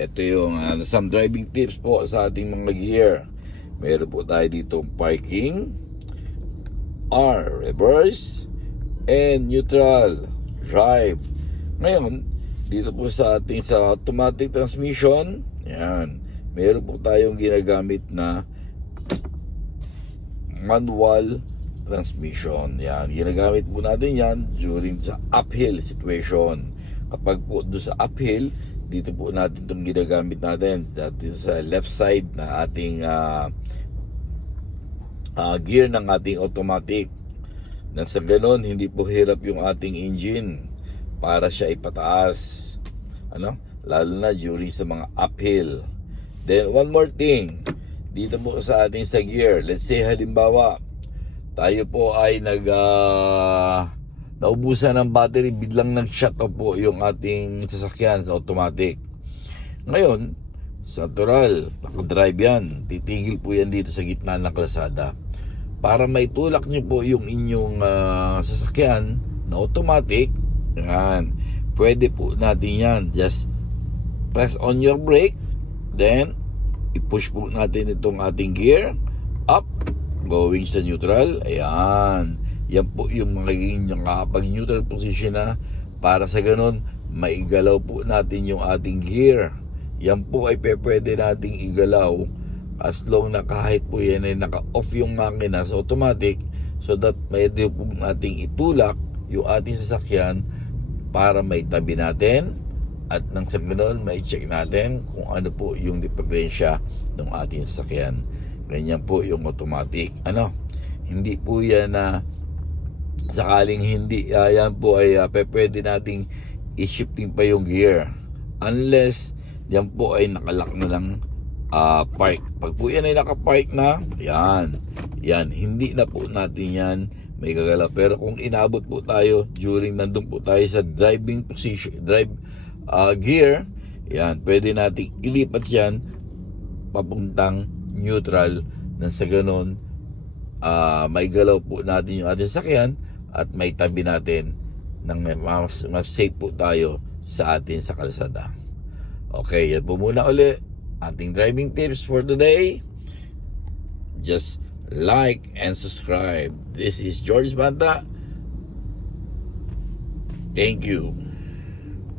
Ito yung some driving tips po sa ating mga gear. Meron po tayo dito parking, R, reverse, and neutral, drive. Ngayon, dito po sa ating sa automatic transmission, yan, meron po tayong ginagamit na manual transmission. Yan, ginagamit po natin yan during sa uphill situation. Kapag po doon sa uphill, dito po natin itong ginagamit natin. Dito sa left side na ating gear ng ating automatic. Nang sa ganon, hindi po hirap yung ating engine para siya ipataas. Lalo na during sa mga uphill. Then, one more thing. Dito po sa ating sa gear, let's say halimbawa, tayo po ay naubusan ng battery, biglang nag-shut off po yung ating sasakyan sa automatic. Ngayon, sa natural, nakadrive yan, titigil po yan dito sa gitna ng kalsada. Para maitulak nyo po yung inyong sasakyan na automatic, yan, pwede po natin yan. Just press on your brake, then i-push po natin itong ating gear up, going sa neutral. Ayan, yan po yung magiging nakapag-neutral position na, para sa ganun maigalaw po natin yung ating gear. Yan po ay pwede nating igalaw as long na kahit po yan ay naka-off yung makina sa automatic, so that pwede po nating itulak yung ating sasakyan para may tabi natin, at nang sa ganun mai-check natin kung ano po yung diferensya ng ating sasakyan. Ganyan po yung automatic. Hindi po yan na sakaling hindi, yan po ay pwede nating i-shifting pa yung gear unless yan po ay nakalak na lang park. Pag po yan ay nakapark na, yan, hindi na po natin yan may gagalaw. Pero kung inabot po tayo during nandun po tayo sa driving position, gear, yan, pwede nating ilipat yan papuntang neutral, nang sa ganun maigalaw po natin yung ating sasakyan at may tabi natin nang mas safe po tayo sa atin sa kalsada. Okay, yan po muna uli ating driving tips for today. Just like and subscribe. This is George Banta. Thank you.